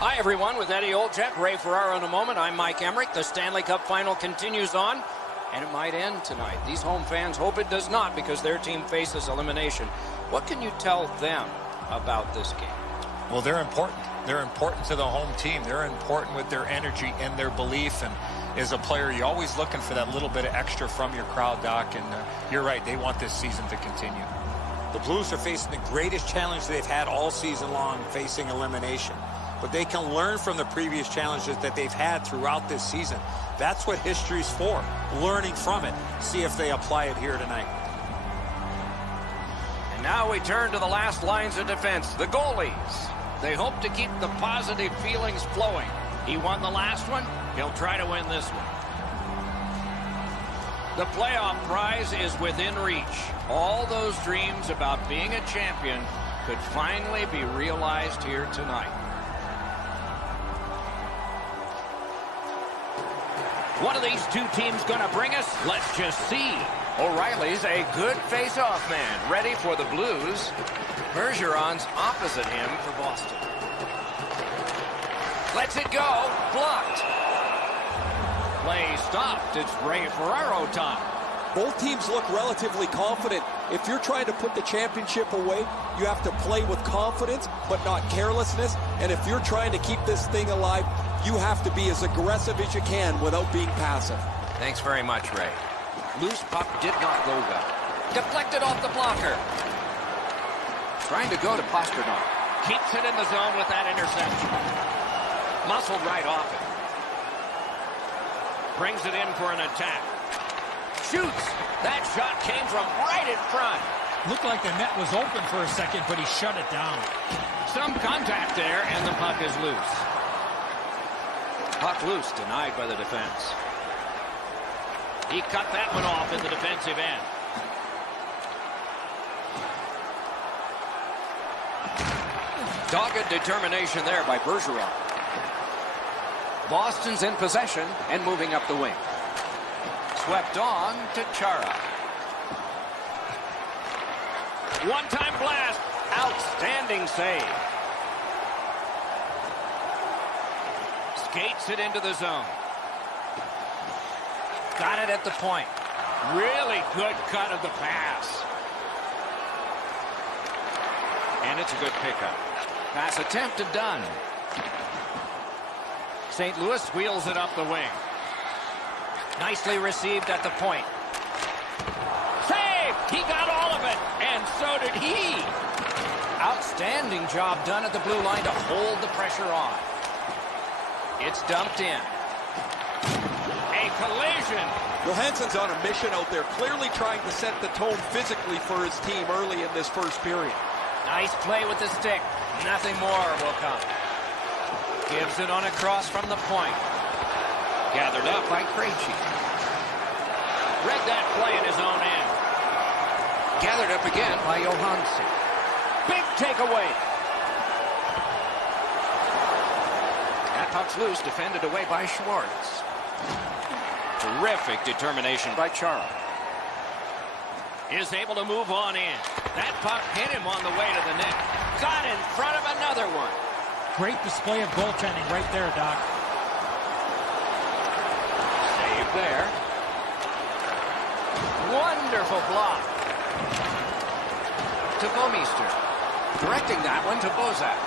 Hi, everyone. With Eddie Olczyk, Ray Ferraro in a moment. I'm Mike Emmerich. The Stanley Cup final continues on, and it might end tonight. These home fans hope it does not because their team faces elimination. What can you tell them about this game? Well, they're important. They're important to the home team. They're important with their energy and their belief. And as a player, you're always looking for that little bit of extra from your crowd, Doc. And you're right. They want this season to continue. The Blues are facing the greatest challenge they've had all season long, facing elimination. But they can learn from the previous challenges that they've had throughout this season. That's what history's for, learning from it. See if they apply it here tonight. And now we turn to the last lines of defense, the goalies. They hope to keep the positive feelings flowing. He won the last one. He'll try to win this one. The playoff prize is within reach. All those dreams about being a champion could finally be realized here tonight. What are these two teams going to bring us? Let's just see. O'Reilly's a good face-off man, ready for the Blues. Bergeron's opposite him for Boston. Lets it go. Blocked. Play stopped. It's Ray Ferraro time. Both teams look relatively confident. If you're trying to put the championship away, you have to play with confidence, but not carelessness. And if you're trying to keep this thing alive, you have to be as aggressive as you can without being passive. Thanks very much, Ray. Loose puck did not go well. Deflected off the blocker. Trying to go to Pastrnak. Keeps it in the zone with that interception. Muscled right off it. Brings it in for an attack. Shoots. That shot came from right in front. Looked like the net was open for a second, but he shut it down. Some contact there, and the puck is loose. Puck loose, denied by the defense. He cut that one off in the defensive end. Dogged determination there by Bergeron. Boston's in possession and moving up the wing. Swept on to Chara. One-time blast. Outstanding save. Skates it into the zone. Got it at the point. Really good cut of the pass. And it's a good pickup. Pass attempted, done. St. Louis wheels it up the wing. Nicely received at the point. Save! He got all of it, and so did he. Outstanding job done at the blue line to hold the pressure on. It's dumped in. A collision. Johansson's on a mission out there, clearly trying to set the tone physically for his team early in this first period. Nice play with the stick. Nothing more will come. Gives it on a cross from the point. Gathered up by Krejci. Read that play in his own end. Gathered up again by Johansson. Big takeaway. That puck's loose, defended away by Schwartz. Terrific determination by Chara. Is able to move on in. That puck hit him on the way to the net. Got in front of another one. Great display of goaltending right there, Doc. Save there. Wonderful block. To Bomeister. Directing that one to Bozak.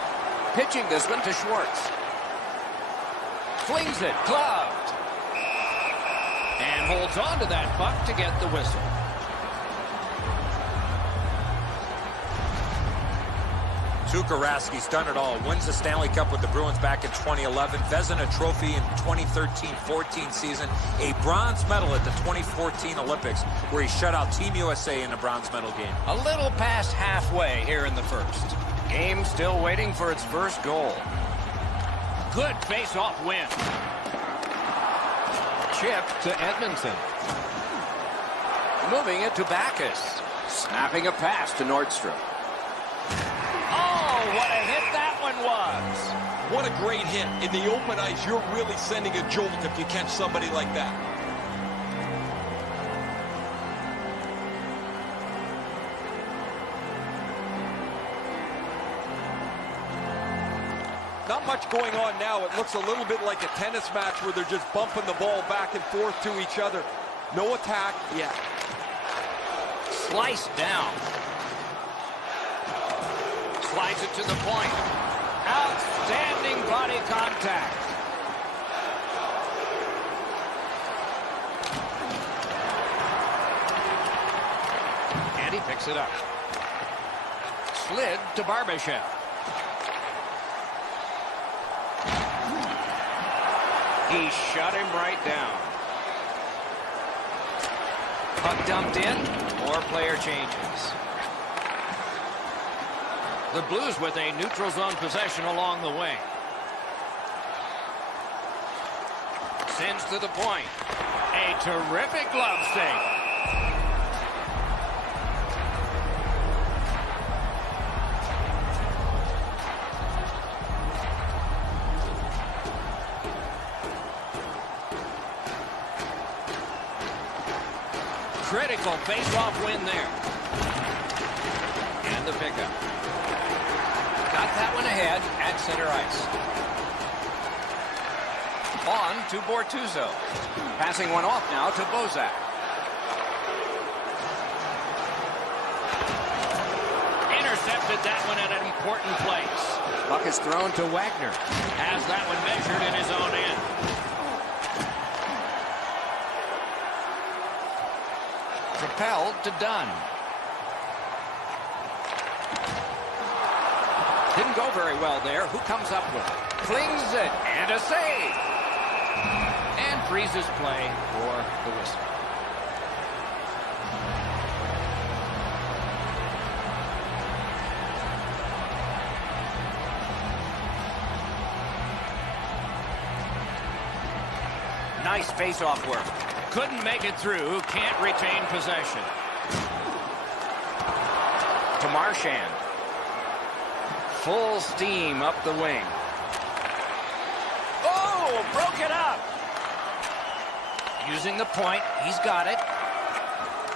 Pitching this one to Schwartz. Flings it. Gloved. And holds on to that puck to get the whistle. Tuukka Raski's done it all. Wins the Stanley Cup with the Bruins back in 2011. Vezina Trophy in 2013-14 season. A bronze medal at the 2014 Olympics where he shut out Team USA in a bronze medal game. A little past halfway here in the first. Game still waiting for its first goal. Good face-off win. Chip to Edmondson. Moving it to Backus. Snapping a pass to Nordstrom. Oh, what a hit that one was. What a great hit. In the open ice, you're really sending a jolt if you catch somebody like that. Not much going on now. It looks a little bit like a tennis match where they're just bumping the ball back and forth to each other. No attack yet. Sliced down. Slides it to the point. Outstanding body contact. And he picks it up. Slid to Barbashev. He shut him right down. Puck dumped in. More player changes. The Blues with a neutral zone possession along the wing. Sends to the point. A terrific glove save. Critical face-off win there. And the pickup. Got that one ahead at center ice. On to Bortuzzo. Passing one off now to Bozak. Intercepted that one at an important place. Puck is thrown to Wagner. Has that one measured in his own end. Propelled to Dunn. Didn't go very well there. Who comes up with it? Flings it. And a save. And freezes play for the whistle. Nice face-off work. Couldn't make it through. Can't retain possession. To Marchand. Full steam up the wing. Oh, broke it up. Using the point. He's got it.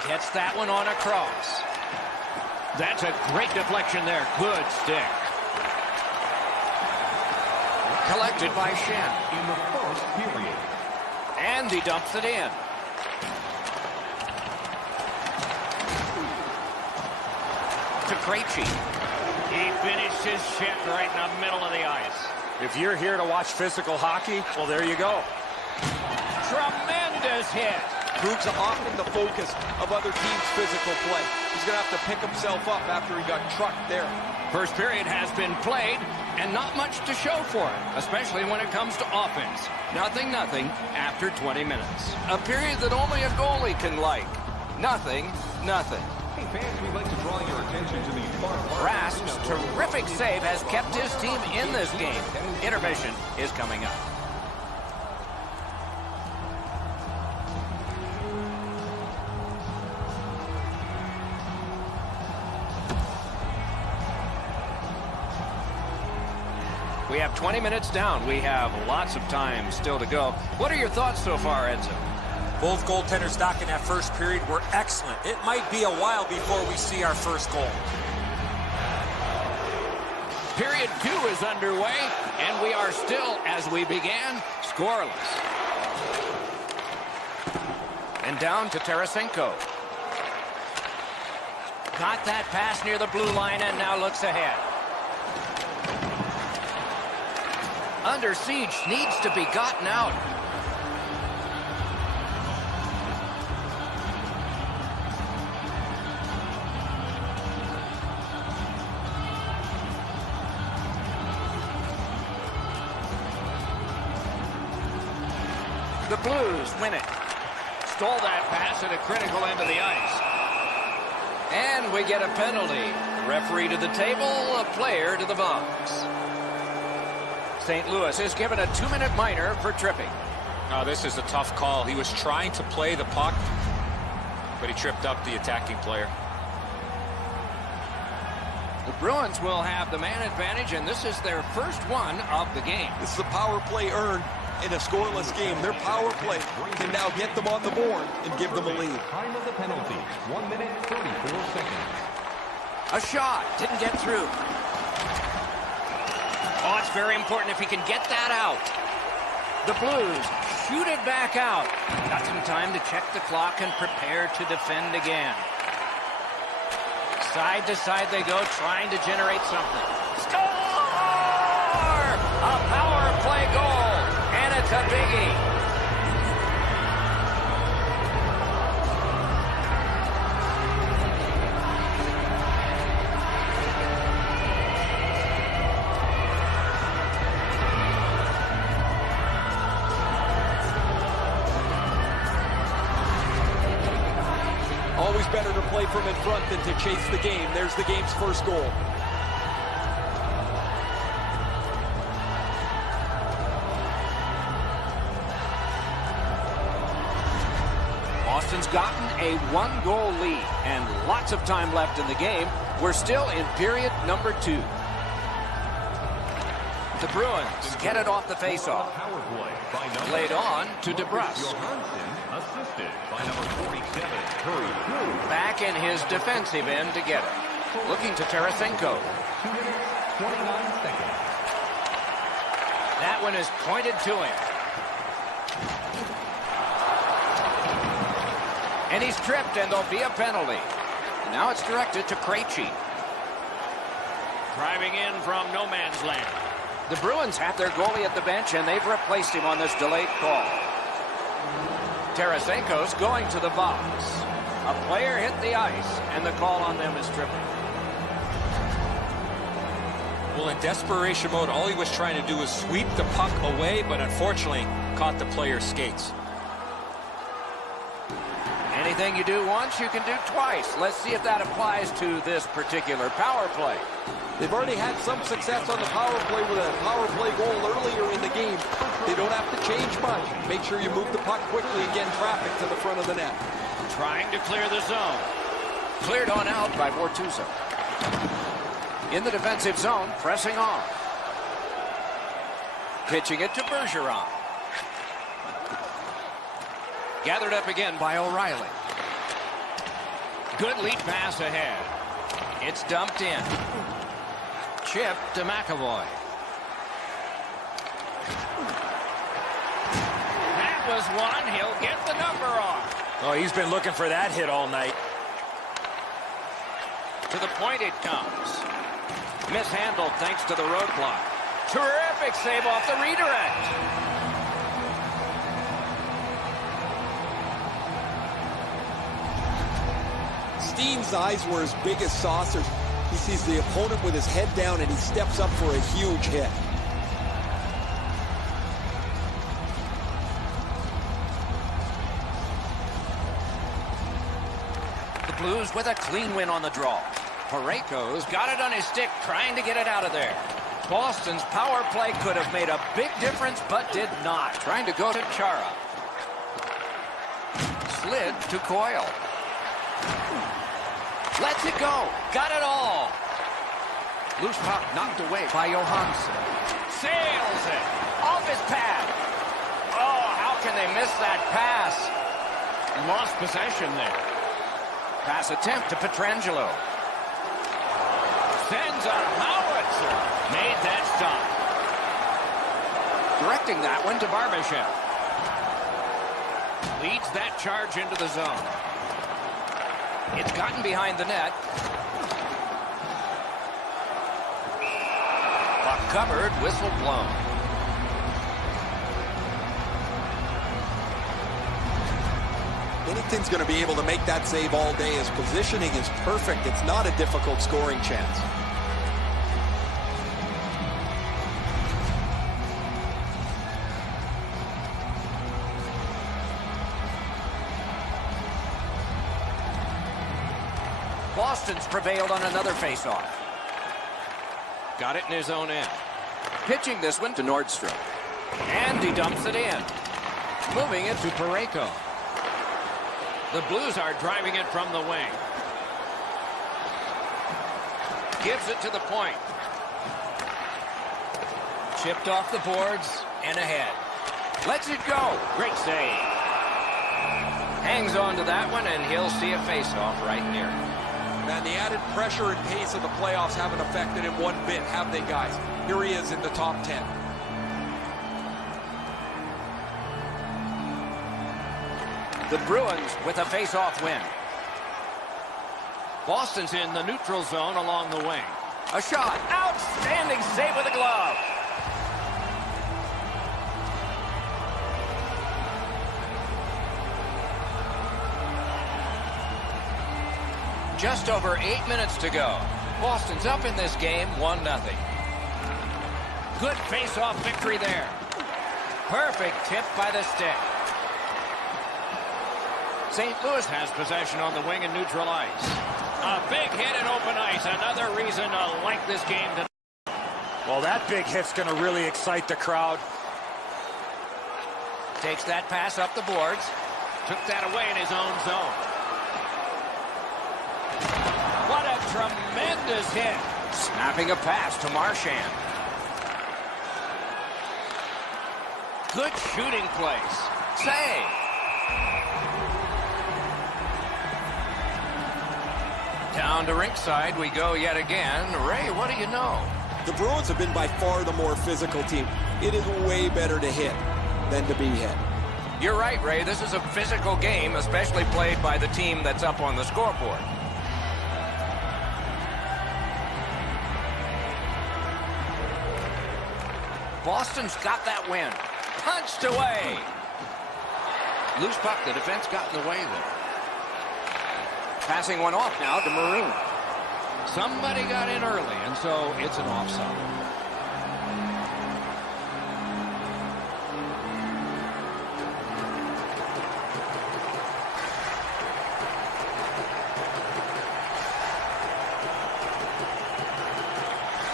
Gets that one on across. That's a great deflection there. Good stick. Collected by Shen. In the first period. And he dumps it in. To Krejci. He finished his shit right in the middle of the ice. If you're here to watch physical hockey, well, there you go. Tremendous hit. Krug's often the focus of other teams' physical play. He's going to have to pick himself up after he got trucked there. First period has been played, and not much to show for it, especially when it comes to offense. Nothing after 20 minutes. A period that only a goalie can like. Nothing. Hey fans, we'd like to draw your attention to the far Rask's terrific save has kept his team in this game. Intermission is coming up. We have 20 minutes down. We have lots of time still to go. What are your thoughts so far, Edson? Both goaltenders back in that first period were excellent. It might be a while before we see our first goal. Period 2 is underway, and we are still, as we began, scoreless. And down to Tarasenko. Got that pass near the blue line and now looks ahead. Under siege, needs to be gotten out. The Blues win it. Stole that pass at a critical end of the ice. And we get a penalty. Referee to the table, a player to the box. St. Louis is given a 2-minute minor for tripping. Oh, this is a tough call. He was trying to play the puck, but he tripped up the attacking player. The Bruins will have the man advantage, and this is their first one of the game. This is a power play earned in a scoreless game. Their power play can now get them on the board and give them a lead. Time of the penalty, 1 minute, 34 seconds. A shot, didn't get through. Oh, it's very important if he can get that out. The Blues shoot it back out. Got some time to check the clock and prepare to defend again. Side to side they go, trying to generate something. Score! A power play goal, and it's a biggie. Always better to play from in front than to chase the game. There's the game's first goal. Boston's gotten a one-goal lead and lots of time left in the game. We're still in period number 2. The Bruins get it off the face-off. Power play by number Laid on to DeBrus. Johansson, assisted by number 47, Curry. Back in his defensive end to get it. Looking to Tarasenko. 2 minutes, 29 seconds. That one is pointed to him. And he's tripped, and there'll be a penalty. Now it's directed to Krejci. Driving in from no man's land. The Bruins have their goalie at the bench, and they've replaced him on this delayed call. Tarasenko's going to the box. A player hit the ice, and the call on them is tripping. Well, in desperation mode, all he was trying to do was sweep the puck away, but unfortunately caught the player's skates. Anything you do once, you can do twice. Let's see if that applies to this particular power play. They've already had some success on the power play with a power play goal earlier in the game. They don't have to change much. Make sure you move the puck quickly and get traffic to the front of the net. Trying to clear the zone. Cleared on out by Bortuzzo. In the defensive zone, pressing on. Pitching it to Bergeron. Gathered up again by O'Reilly. Good lead pass ahead. It's dumped in. Chip to McAvoy. That was one. He'll get the number off. Oh, he's been looking for that hit all night. To the point it comes. Mishandled thanks to the roadblock. Terrific save off the redirect. Steen's eyes were as big as saucers. He sees the opponent with his head down, and he steps up for a huge hit. The Blues with a clean win on the draw. Parayko's got it on his stick, trying to get it out of there. Boston's power play could have made a big difference, but did not. Trying to go to Chara. Slid to Coyle. Lets it go. Got it all. Loose puck knocked away by Johansson. Sails it. Off his pad. Oh, how can they miss that pass? Lost possession there. Pass attempt to Pietrangelo. Sends a howitzer. Made that stop. Directing that one to Barbashev. Leads that charge into the zone. It's gotten behind the net. Puck covered, whistle blown. Anything's going to be able to make that save all day. His positioning is perfect. It's not a difficult scoring chance. Boston's prevailed on another faceoff. Got it in his own end. Pitching this one to Nordstrom. And he dumps it in. Moving it to Parayko. The Blues are driving it from the wing. Gives it to the point. Chipped off the boards and ahead. Lets it go. Great save. Hangs on to that one, and he'll see a faceoff right near him. And the added pressure and pace of the playoffs haven't affected him one bit, have they, guys? Here he is in the top 10. The Bruins with a face-off win. Boston's in the neutral zone along the wing. A shot. Outstanding save with a glove. Just over 8 minutes to go. Boston's up in this game, 1-0. Good face-off victory there. Perfect tip by the stick. St. Louis has possession on the wing in neutral ice. A big hit in open ice. Another reason to like this game tonight. Well, that big hit's going to really excite the crowd. Takes that pass up the boards. Took that away in his own zone. What a tremendous hit. Snapping a pass to Marchand. Good shooting place. Save. Down to rinkside we go yet again. Ray, what do you know? The Bruins have been by far the more physical team. It is way better to hit than to be hit. You're right, Ray. This is a physical game, especially played by the team that's up on the scoreboard. Boston's got that win. Punched away. Loose puck. The defense got in the way there. Passing one off now to Maroon. Somebody got in early, and so it's an offside.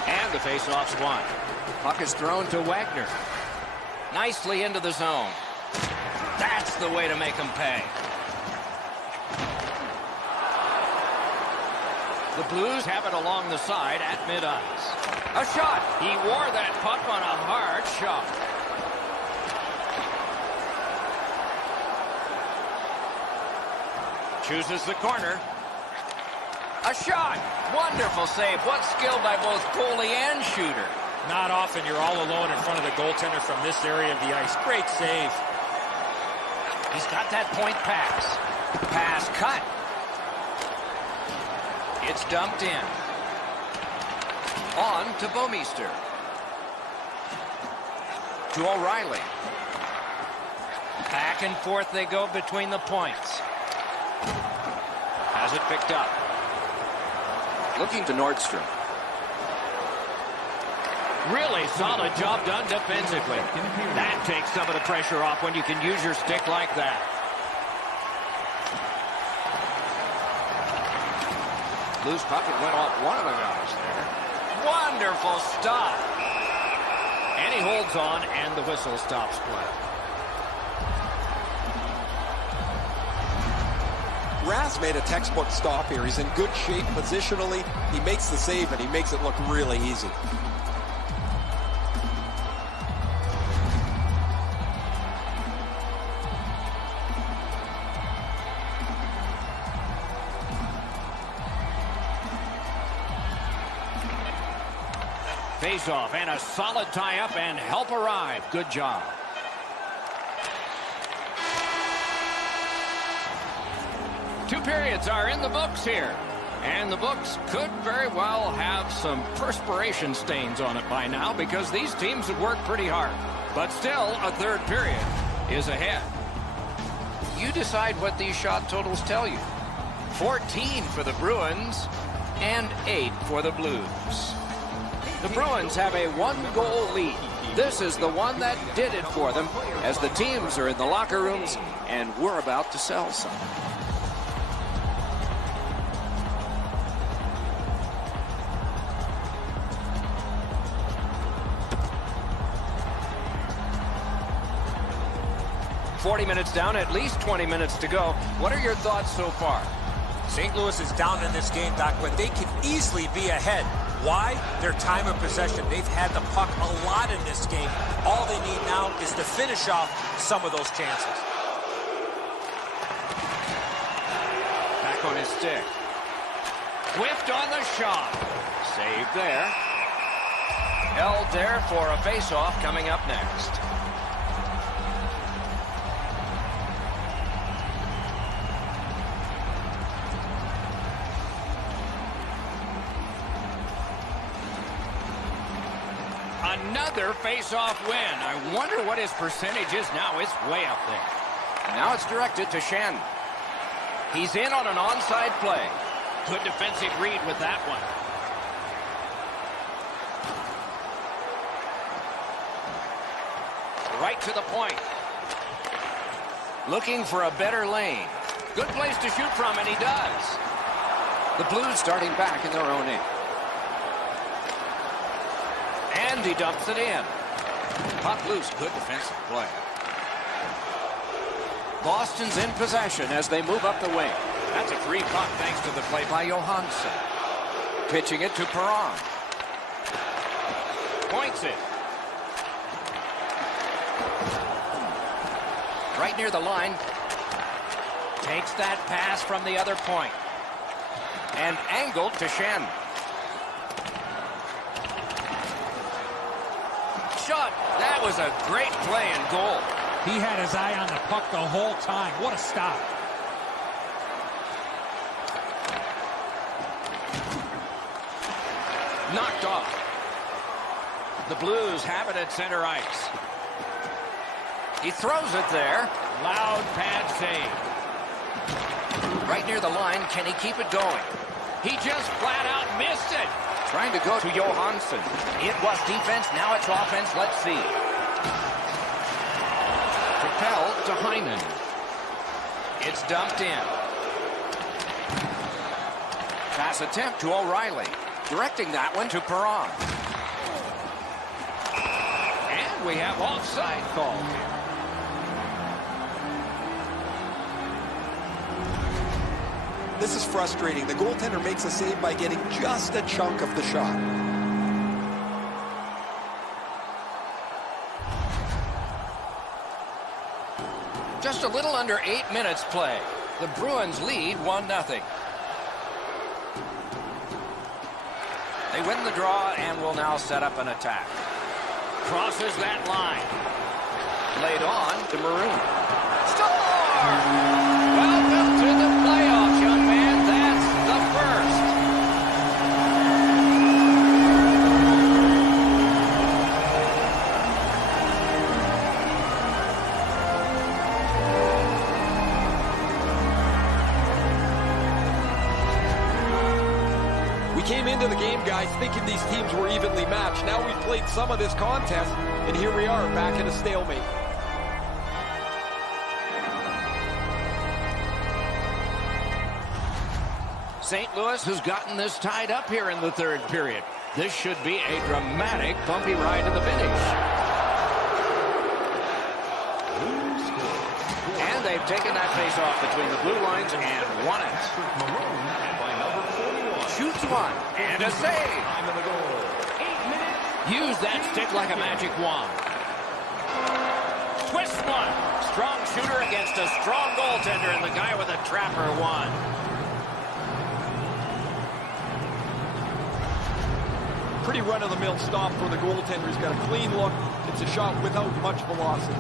And the faceoff's won. Puck is thrown to Wagner. Nicely into the zone. That's the way to make them pay. The Blues have it along the side at mid-ice. A shot. He wore that puck on a hard shot. Chooses the corner. A shot. Wonderful save. What skill by both goalie and shooter. Not often you're all alone in front of the goaltender from this area of the ice. Great save. He's got that point pass. Pass cut. It's dumped in. On to Bouwmeester. To O'Reilly. Back and forth they go between the points. Has it picked up. Looking to Nordstrom. Really solid job done defensively. That takes some of the pressure off when you can use your stick like that. Loose puck, it went off one of the guys there. Wonderful stop. And he holds on, and the whistle stops play. Rass made a textbook stop here. He's in good shape positionally. He makes the save, and he makes it look really easy. Face-off and a solid tie-up and help arrive. Good job. Two periods are in the books here. And the books could very well have some perspiration stains on it by now because these teams have worked pretty hard. But still, a third period is ahead. You decide what these shot totals tell you. 14 for the Bruins and 8 for the Blues. The Bruins have a one-goal lead. This is the one that did it for them as the teams are in the locker rooms and we're about to sell some. "40 minutes down, at least 20 minutes to go. What are your thoughts so far?" St. Louis is down in this game, Doc, but they could easily be ahead. Why? Their time of possession. They've had the puck a lot in this game. All they need now is to finish off some of those chances. Back on his stick. Swift on the shot. Saved there. Held there for a face-off coming up next. Another face-off win. I wonder what his percentage is now. It's way up there. And now it's directed to Shen. He's in on an onside play. Good defensive read with that one. Right to the point. Looking for a better lane. Good place to shoot from, and he does. The Blues starting back in their own end. And he dumps it in. Puck loose. Good defensive play. Boston's in possession as they move up the wing. That's a free puck thanks to the play by Johansson. Pitching it to Perron. Points it. Right near the line. Takes that pass from the other point. And angled to Shen. Shot. That was a great play and goal. He had his eye on the puck the whole time. What a stop. Knocked off. The Blues have it at center ice. He throws it there. Loud pad save. Right near the line. Can he keep it going? He just flat out missed it. Trying to go to Johansson. It was defense. Now it's offense. Let's see. Propelled to Heinen. It's dumped in. Pass attempt to O'Reilly. Directing that one to Perron. And we have offside call here. This is frustrating. The goaltender makes a save by getting just a chunk of the shot. Just a little under 8 minutes play. The Bruins lead 1-0. They win the draw and will now set up an attack. Crosses that line. Laid on to Maroon. Score! Welcome to the playoffs, young man. That's the first. We came into the game, guys, thinking these teams were evenly matched. Now we've played some of this contest, and here we are back at a stalemate. St. Louis has gotten this tied up here in the third period. This should be a dramatic, bumpy ride to the finish. And they've taken that face off between the blue lines and won it. Shoots one, and a save. Use that stick like a magic wand. Twist one. Strong shooter against a strong goaltender, and the guy with a trapper won. Pretty run-of-the-mill stop for the goaltender. He's got a clean look. It's a shot without much velocity.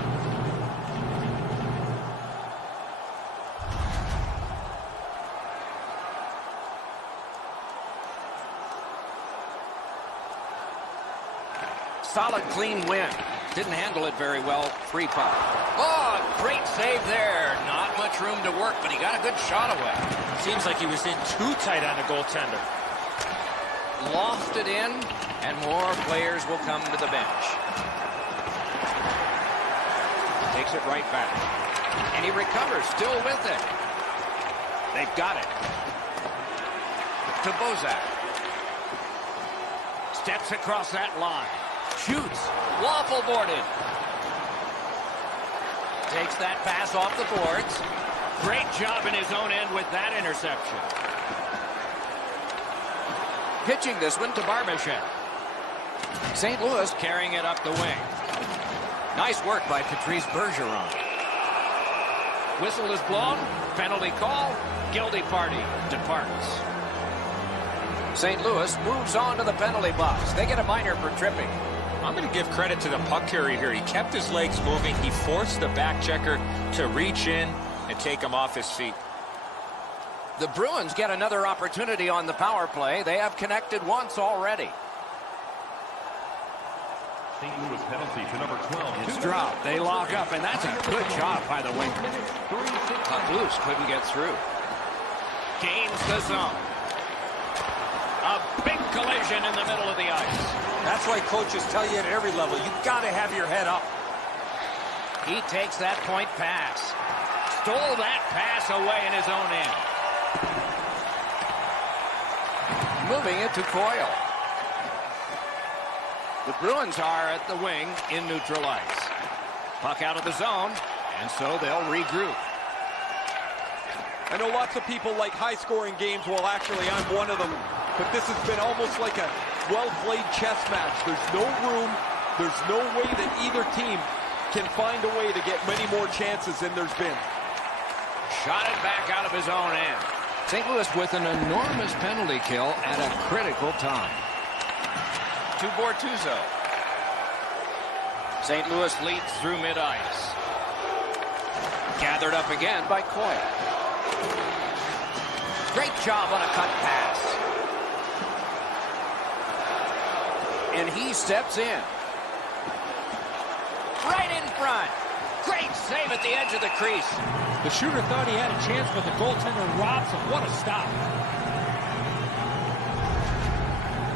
Solid, clean win. Didn't handle it very well. Free puck. Oh, great save there. Not much room to work, but he got a good shot away. Seems like he was in too tight on the goaltender. Lofted in, and more players will come to the bench. Takes it right back. And he recovers, still with it. They've got it. To Bozak. Steps across that line. Shoots. Waffle boarded. Takes that pass off the boards. Great job in his own end with that interception. Pitching this one to Barbashev. St. Louis carrying it up the wing. Nice work by Patrice Bergeron. Whistle is blown. Penalty call. Guilty party departs. St. Louis moves on to the penalty box. They get a minor for tripping. I'm going to give credit to the puck carrier here. He kept his legs moving. He forced the back checker to reach in and take him off his feet. The Bruins get another opportunity on the power play. They have connected once already. St. Louis penalty to number 12. It's dropped. They lock up, and that's a good job by the winger. Blues couldn't get through. Gains the zone. A big collision in the middle of the ice. That's why coaches tell you at every level, you've got to have your head up. He takes that point pass. Stole that pass away in his own end. Moving it to Coyle. The Bruins are at the wing in neutral ice. Puck out of the zone, and so they'll regroup. I know lots of people like high-scoring games. Well, actually, I'm one of them. But this has been almost like a well-played chess match. There's no room. There's no way that either team can find a way to get many more chances than there's been. Shot it back out of his own end. St. Louis with an enormous penalty kill at a critical time. To Bortuzzo. St. Louis leads through mid-ice. Gathered up again by Coyle. Great job on a cut pass. And he steps in. Right in front. Great save at the edge of the crease. The shooter thought he had a chance, but the goaltender robs him. What a stop.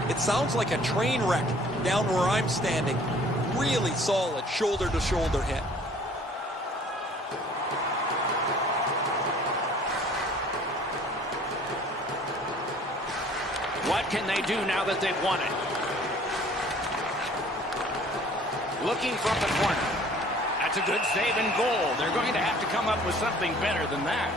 It sounds like a train wreck down where I'm standing. Really solid shoulder-to-shoulder hit. What can they do now that they've won it? Looking from the corner. That's a good save and goal. They're going to have to come up with something better than that.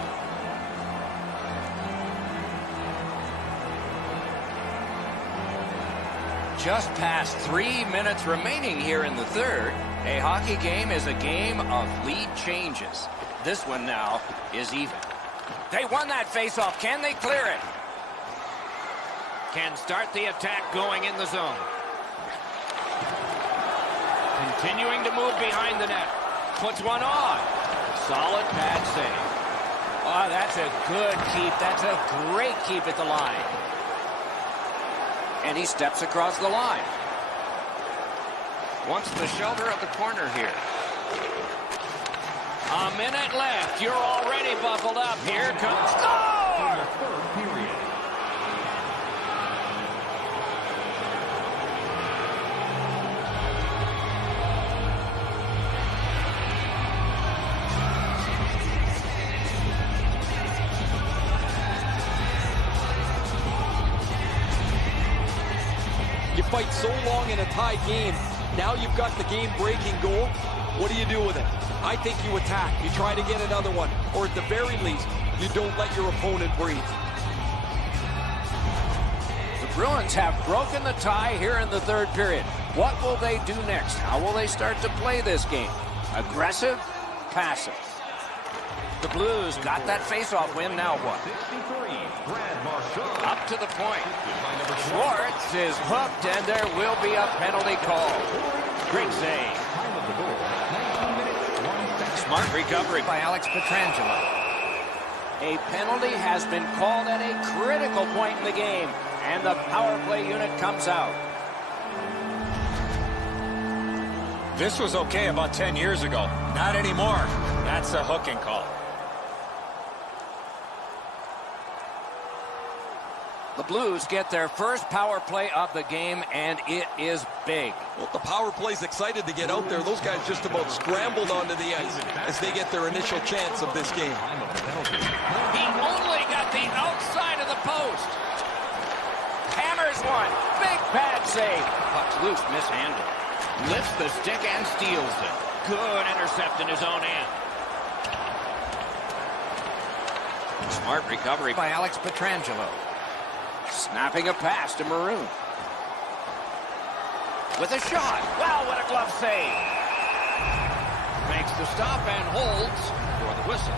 Just past 3 minutes remaining here in the third. A hockey game is a game of lead changes. This one now is even. They won that faceoff. Can they clear it? Can start the attack going in the zone. Continuing to move behind the net. Puts one on. Solid pad save. Oh, that's a good keep. That's a great keep at the line. And he steps across the line. Wants the shelter of the corner here. A minute left. You're already buckled up. Here comes score! Third period. You fight so long in a tie game. Now you've got the game-breaking goal. What do you do with it? I think you attack. You try to get another one. Or at the very least, you don't let your opponent breathe. The Bruins have broken the tie here in the third period. What will they do next? How will they start to play this game? Aggressive? Passive? The Blues got that faceoff win. Now what? Up to the point. Schwartz is hooked, and there will be a penalty call. Great save. Smart recovery by Alex Pietrangelo. A penalty has been called at a critical point in the game, and the power play unit comes out. This was okay about 10 years ago. Not anymore. That's a hooking call. The Blues get their first power play of the game, and it is big. Well, the power play's excited to get out there. Those guys just about scrambled onto the ice as they get their initial chance of this game. He only got the outside of the post. Hammers one. Big pad save. Puck's loose, mishandled. Lifts the stick and steals it. Good intercept in his own end. Smart recovery by Alex Pietrangelo. Snapping a pass to Maroon. With a shot. Wow, what a glove save. Makes the stop and holds for the whistle.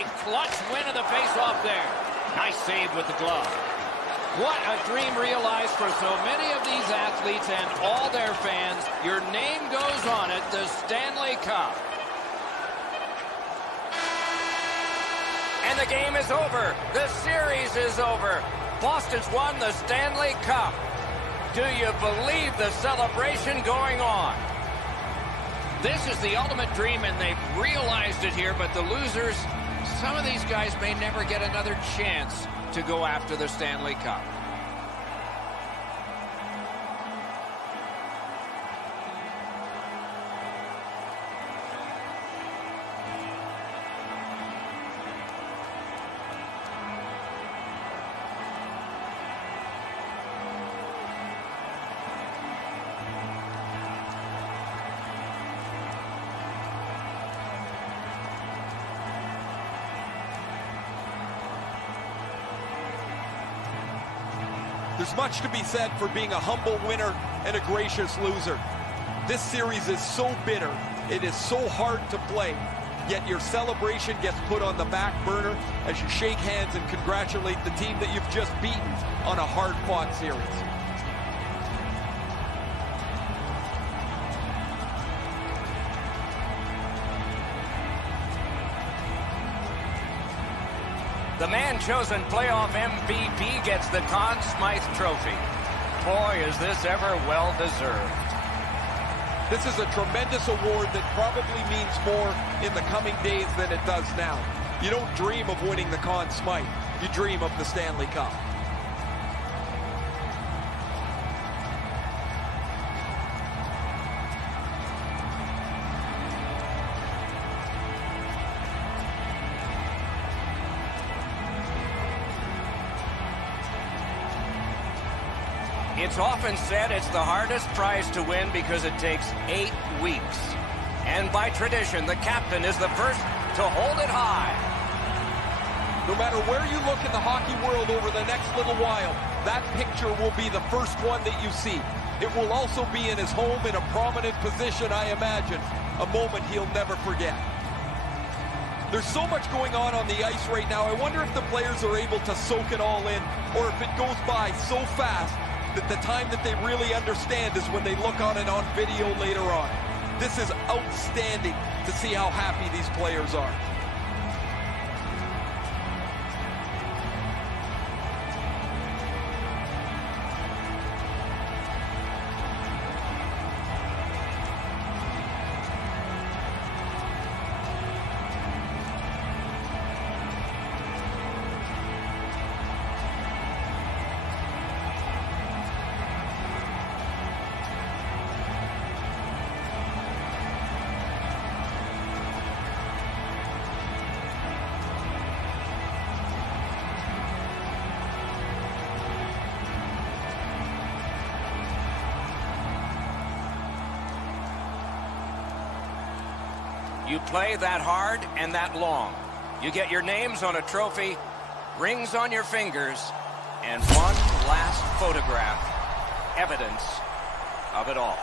a clutch win of the faceoff there. Nice save with the glove. What a dream realized for so many of these athletes and all their fans. Your name goes on it, the Stanley Cup. And the game is over. The series is over. Boston's won the Stanley Cup. Do you believe the celebration going on? This is the ultimate dream, and they've realized it here, but the losers, some of these guys may never get another chance to go after the Stanley Cup. There's much to be said for being a humble winner and a gracious loser. This series is so bitter. It is so hard to play. Yet your celebration gets put on the back burner as you shake hands and congratulate the team that you've just beaten on a hard-fought series. The man-chosen playoff MVP gets the Conn Smythe Trophy. Boy, is this ever well-deserved. This is a tremendous award that probably means more in the coming days than it does now. You don't dream of winning the Conn Smythe. You dream of the Stanley Cup. It's often said it's the hardest prize to win because it takes 8 weeks. And by tradition, the captain is the first to hold it high. No matter where you look in the hockey world over the next little while, that picture will be the first one that you see. It will also be in his home in a prominent position, I imagine, a moment he'll never forget. There's so much going on the ice right now. I wonder if the players are able to soak it all in, or if it goes by so fast that the time that they really understand is when they look on it on video later on. This is outstanding to see how happy these players are. You play that hard and that long. You get your names on a trophy, rings on your fingers, and one last photograph, evidence of it all.